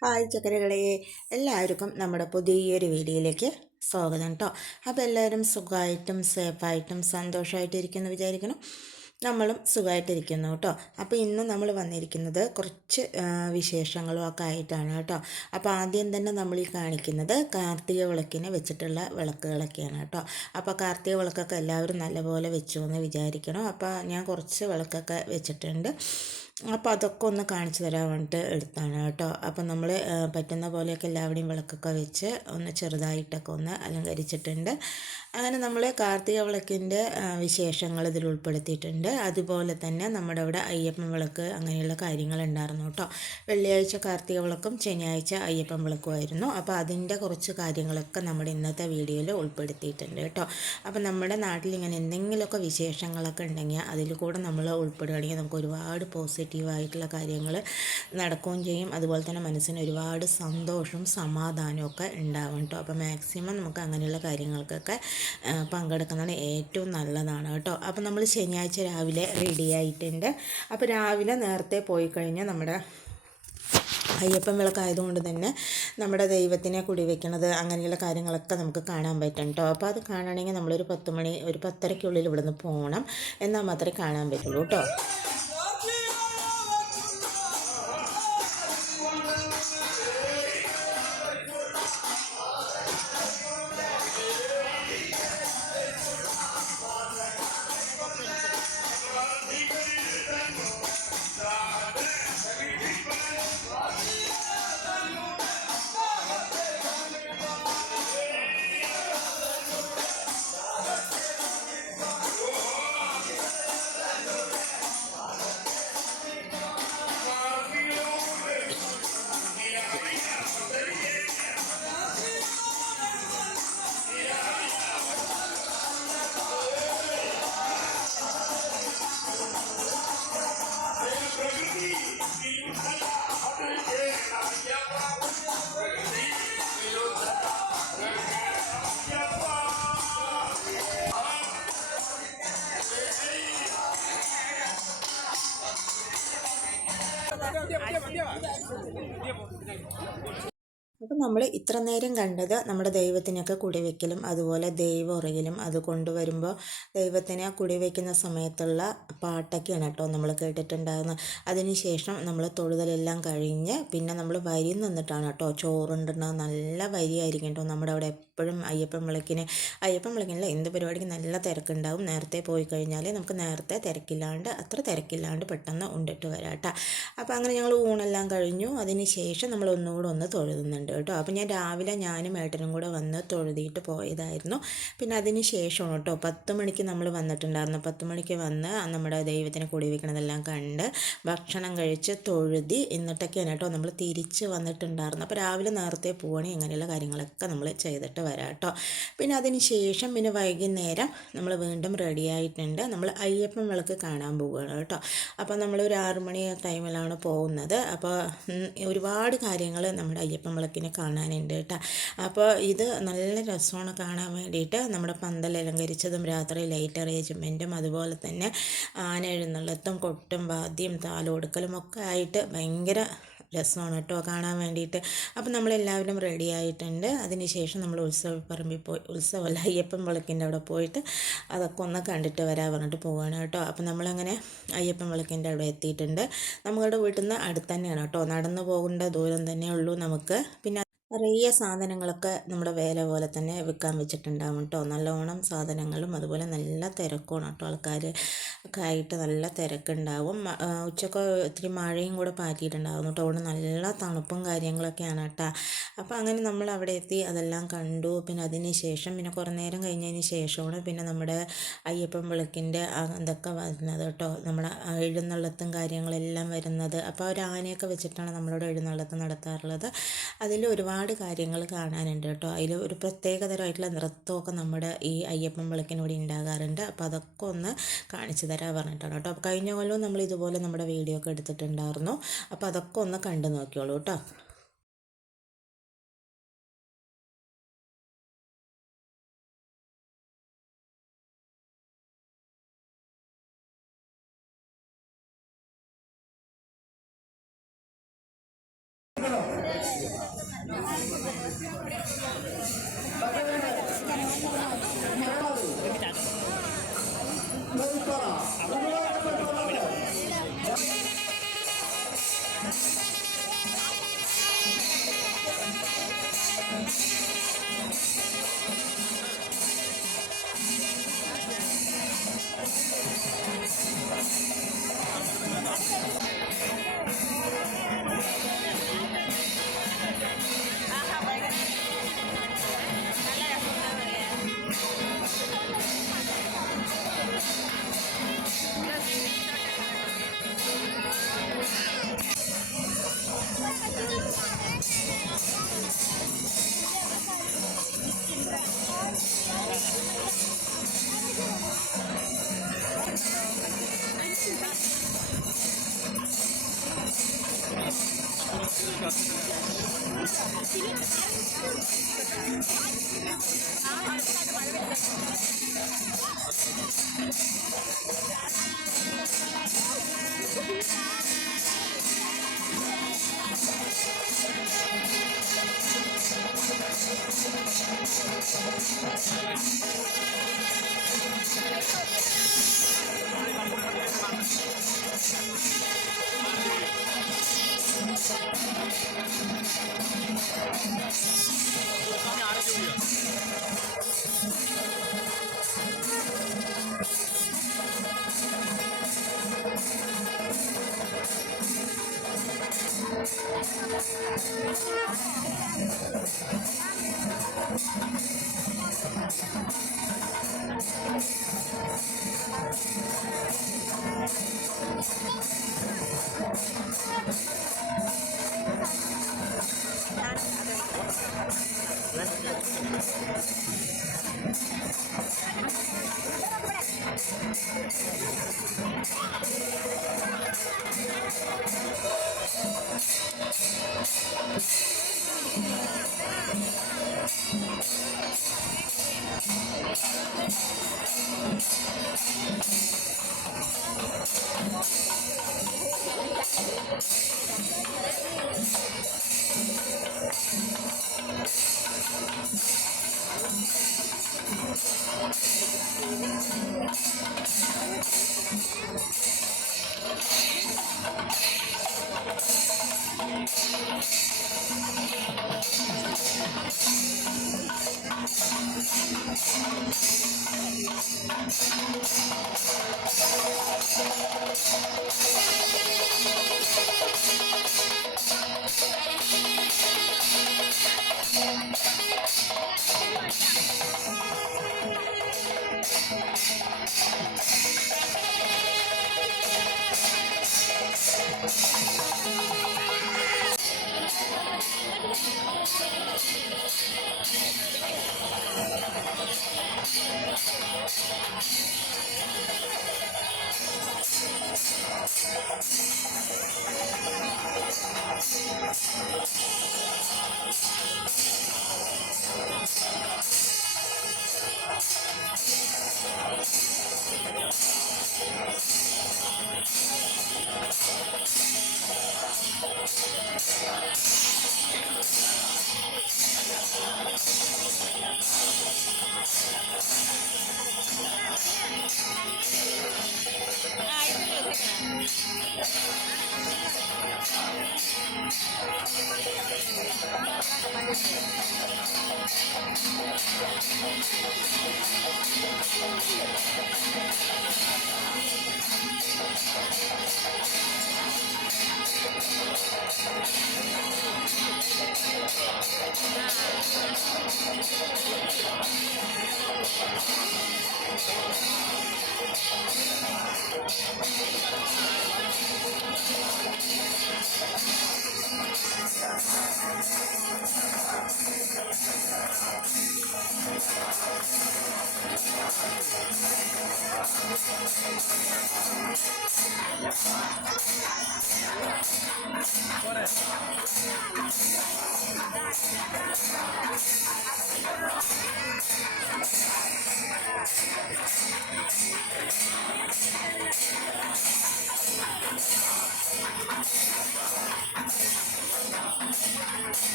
Hi ചക്കരകളെ, എല്ലാവർക്കും നമ്മുടെ പുതിയൊരു വീഡിയോയിലേക്ക് സ്വാഗതം കേട്ടോ. അപ്പോൾ എല്ലാവരും സുഖമായിട്ടും സേഫായിട്ടും സന്തോഷമായിട്ടിരിക്കുന്നു വിചാരിക്കണം. നമ്മളും സുഖമായിട്ടിരിക്കുന്നു കേട്ടോ. അപ്പോൾ ഇന്ന് നമ്മൾ വന്നിരിക്കുന്നത് കുറച്ച് വിശേഷങ്ങളും ഒക്കെ ആയിട്ടാണ് കേട്ടോ. അപ്പോൾ ആദ്യം തന്നെ നമ്മൾ ഈ കാണിക്കുന്നത് കാർത്തിക വിളക്കിനെ വെച്ചിട്ടുള്ള വിളക്കുകളൊക്കെയാണ് കേട്ടോ. അപ്പോൾ കാർത്തിക വിളക്കൊക്കെ എല്ലാവരും നല്ലപോലെ വെച്ചു എന്ന് വിചാരിക്കണം. അപ്പോൾ ഞാൻ കുറച്ച് വിളക്കൊക്കെ വെച്ചിട്ടുണ്ട്. അപ്പോൾ അതൊക്കെ ഒന്ന് കാണിച്ചു തരാൻ വേണ്ടിയിട്ട് എടുത്താണ് കേട്ടോ. അപ്പം നമ്മൾ പറ്റുന്ന പോലെയൊക്കെ എല്ലാവരുടെയും വിളക്കൊക്കെ വെച്ച് ഒന്ന് ചെറുതായിട്ടൊക്കെ ഒന്ന് അലങ്കരിച്ചിട്ടുണ്ട്. അങ്ങനെ നമ്മൾ കാർത്തിക വിളക്കിൻ്റെ വിശേഷങ്ങൾ ഇതിൽ ഉൾപ്പെടുത്തിയിട്ടുണ്ട്. അതുപോലെ തന്നെ നമ്മുടെ അവിടെ അയ്യപ്പൻ വിളക്ക് അങ്ങനെയുള്ള കാര്യങ്ങളുണ്ടായിരുന്നു കേട്ടോ. വെള്ളിയാഴ്ച കാർത്തിക വിളക്കും ശനിയാഴ്ച അയ്യപ്പൻ വിളക്കുമായിരുന്നു. അപ്പോൾ അതിൻ്റെ കുറച്ച് കാര്യങ്ങളൊക്കെ നമ്മുടെ ഇന്നത്തെ വീഡിയോയിൽ ഉൾപ്പെടുത്തിയിട്ടുണ്ട് കേട്ടോ. അപ്പോൾ നമ്മുടെ നാട്ടിൽ ഇങ്ങനെ എന്തെങ്കിലുമൊക്കെ വിശേഷങ്ങളൊക്കെ ഉണ്ടെങ്കിൽ അതിൽ കൂടെ നമ്മൾ ഉൾപ്പെടുകയാണെങ്കിൽ നമുക്ക് ഒരുപാട് പോസിറ്റീവായിട്ടുള്ള കാര്യങ്ങൾ നടക്കുകയും ചെയ്യും. അതുപോലെ തന്നെ മനസ്സിന് ഒരുപാട് സന്തോഷവും സമാധാനവും ഒക്കെ ഉണ്ടാവും കേട്ടോ. അപ്പോൾ മാക്സിമം നമുക്ക് അങ്ങനെയുള്ള കാര്യങ്ങൾക്കൊക്കെ പങ്കെടുക്കുന്നതാണ് ഏറ്റവും നല്ലതാണ് കേട്ടോ. അപ്പോൾ നമ്മൾ ശനിയാഴ്ച രാവിലെ റെഡി ആയിട്ടുണ്ട്. അപ്പോൾ രാവിലെ നേരത്തെ പോയി കഴിഞ്ഞാൽ നമ്മുടെ അയ്യപ്പൻ വിളക്കായതുകൊണ്ട് തന്നെ നമ്മുടെ ദൈവത്തിനെ കുടിവെക്കണത് അങ്ങനെയുള്ള കാര്യങ്ങളൊക്കെ നമുക്ക് കാണാൻ പറ്റും കേട്ടോ. അപ്പോൾ അത് കാണണമെങ്കിൽ നമ്മളൊരു 10 മണി ഒരു 10:30 ഇവിടെ നിന്ന് പോകണം. എന്നാൽ മാത്രമേ കാണാൻ പറ്റുള്ളൂ കേട്ടോ. അപ്പം നമ്മൾ ഇത്ര നേരം കണ്ടത് നമ്മുടെ ദൈവത്തിനൊക്കെ കുടിവെക്കലും അതുപോലെ ദൈവം ഉറയിലും അത് കൊണ്ടുവരുമ്പോൾ ദൈവത്തിനെ കുടിവെക്കുന്ന സമയത്തുള്ള പാട്ടൊക്കെയാണ് കേട്ടോ നമ്മൾ കേട്ടിട്ടുണ്ടാകുന്നത്. അതിനുശേഷം നമ്മൾ തൊഴുതലെല്ലാം കഴിഞ്ഞ് പിന്നെ നമ്മൾ വരി നിന്നിട്ടാണ് കേട്ടോ ചോറുണ്ടുന്നത്. നല്ല വരിയായിരിക്കും കേട്ടോ. നമ്മുടെ അവിടെ എപ്പോഴും അയ്യപ്പൻ വിളക്കിനുള്ള എന്ത് പരിപാടിക്ക് നല്ല തിരക്കുണ്ടാവും. നേരത്തെ പോയി കഴിഞ്ഞാൽ നമുക്ക് നേരത്തെ അത്ര തിരക്കില്ലാണ്ട് പെട്ടെന്ന് ഉണ്ടിട്ട് വരാം കേട്ടോ. അപ്പോൾ അങ്ങനെ ഞങ്ങൾ ഊണെല്ലാം കഴിഞ്ഞു. അതിന് ശേഷം നമ്മൾ ഒന്നുകൂടെ ഒന്ന് തൊഴുതുന്നുണ്ട് കേട്ടോ. അപ്പോൾ ഞാൻ രാവിലെ ഞാനും ഏട്ടനും കൂടെ വന്ന് തൊഴുതിയിട്ട് പോയതായിരുന്നു. പിന്നെ അതിന് ശേഷമാണ് കേട്ടോ 10 മണിക്ക് നമ്മൾ വന്നിട്ടുണ്ടായിരുന്നു. 10 മണിക്ക് വന്ന് നമ്മുടെ ദൈവത്തിനെ കൂടി വയ്ക്കണതെല്ലാം കണ്ട് ഭക്ഷണം കഴിച്ച് തൊഴുതി എന്നിട്ടൊക്കെയാണ് കേട്ടോ നമ്മൾ തിരിച്ച് വന്നിട്ടുണ്ടായിരുന്നു. അപ്പോൾ രാവിലെ നേരത്തെ പോവുകയാണെങ്കിൽ ഇങ്ങനെയുള്ള കാര്യങ്ങളൊക്കെ നമ്മൾ ചെയ്തിട്ട് വരാം കേട്ടോ. പിന്നെ അതിന് ശേഷം പിന്നെ വൈകുന്നേരം നമ്മൾ വീണ്ടും റെഡി ആയിട്ടുണ്ട്. നമ്മൾ അയ്യപ്പൻ വിളക്ക് കാണാൻ പോവുകയാണ് കേട്ടോ. അപ്പോൾ നമ്മളൊരു 6 മണി ടൈമിലാണ് പോകുന്നത്. അപ്പോൾ ഒരുപാട് കാര്യങ്ങൾ നമ്മുടെ അയ്യപ്പൻ വിളക്കിന് കാണാനുണ്ട് കേട്ടോ. അപ്പോൾ ഇത് നല്ല രസമാണ് കാണാൻ വേണ്ടിയിട്ട്. നമ്മുടെ പന്തൽ അലങ്കരിച്ചതും രാത്രി ലൈറ്റ് അറേഞ്ച്മെൻറ്റും അതുപോലെ തന്നെ ആന എഴുന്നള്ളത്തും കൊട്ടും വാദ്യം താലോടുക്കലും ഒക്കെ ആയിട്ട് ഭയങ്കര രസമാണ് കേട്ടോ കാണാൻ വേണ്ടിയിട്ട്. അപ്പോൾ നമ്മളെല്ലാവരും റെഡി ആയിട്ടുണ്ട്. അതിനുശേഷം നമ്മൾ ഉത്സവപ്പറമ്പിൽ പോയി അയ്യപ്പൻ വിളക്കിൻ്റെ അവിടെ പോയിട്ട് അതൊക്കെ ഒന്ന് കണ്ടിട്ട് വരാൻ പറഞ്ഞിട്ട് പോവുകയാണ് കേട്ടോ. അപ്പോൾ നമ്മളങ്ങനെ അയ്യപ്പൻ വിളക്കിൻ്റെ അവിടെ എത്തിയിട്ടുണ്ട്. നമ്മളുടെ വീട്ടിൽ നിന്ന് അടുത്ത് തന്നെയാണ് കേട്ടോ. നടന്നു പോകേണ്ട ദൂരം തന്നെ ഉള്ളൂ നമുക്ക്. പിന്നെ നിറയെ സാധനങ്ങളൊക്കെ നമ്മുടെ വേല പോലെ തന്നെ വിൽക്കാൻ വെച്ചിട്ടുണ്ടാവും കേട്ടോ. നല്ലോണം സാധനങ്ങളും അതുപോലെ നല്ല തിരക്കുമാണ് കേട്ടോ. ആൾക്കാർ ഒക്കെ ആയിട്ട് നല്ല തിരക്കുണ്ടാവും. ഉച്ചക്ക് ഇത്തിരി മഴയും കൂടെ പാറ്റിയിട്ടുണ്ടാകും കേട്ടോ. അതുകൊണ്ട് നല്ല തണുപ്പും കാര്യങ്ങളൊക്കെയാണ് കേട്ടോ. അപ്പോൾ അങ്ങനെ നമ്മൾ അവിടെ എത്തി അതെല്ലാം കണ്ടു. പിന്നെ അതിന് ശേഷം പിന്നെ കുറേ നേരം കഴിഞ്ഞതിന് ശേഷമാണ് പിന്നെ നമ്മുടെ അയ്യപ്പൻ വിളക്കിൻ്റെ ഇതൊക്കെ വരുന്നത് കേട്ടോ. നമ്മുടെ എഴുന്നള്ളത്തും കാര്യങ്ങളെല്ലാം വരുന്നത്. അപ്പോൾ ഒരു ആനയൊക്കെ വെച്ചിട്ടാണ് നമ്മളോട് എഴുന്നള്ളത്ത് നടത്താറുള്ളത്. അതിൽ ഒരുപാട് കാര്യങ്ങൾ കാണാനുണ്ട് കേട്ടോ. അതിൽ ഒരു പ്രത്യേകതരമായിട്ടുള്ള നൃത്തമൊക്കെ നമ്മുടെ ഈ അയ്യപ്പൻ വിളക്കിനോട് ഉണ്ടാകാറുണ്ട്. അപ്പോൾ അതൊക്കെ ഒന്ന് കാണിച്ചു തരാൻ പറഞ്ഞിട്ടാണ് കേട്ടോ. അപ്പോൾ കഴിഞ്ഞ കൊല്ലവും നമ്മൾ ഇതുപോലെ നമ്മുടെ വീഡിയോ ഒക്കെ എടുത്തിട്ടുണ്ടായിരുന്നു. അപ്പോൾ അതൊക്കെ ഒന്ന് കണ്ടു നോക്കിയോളൂ കേട്ടോ.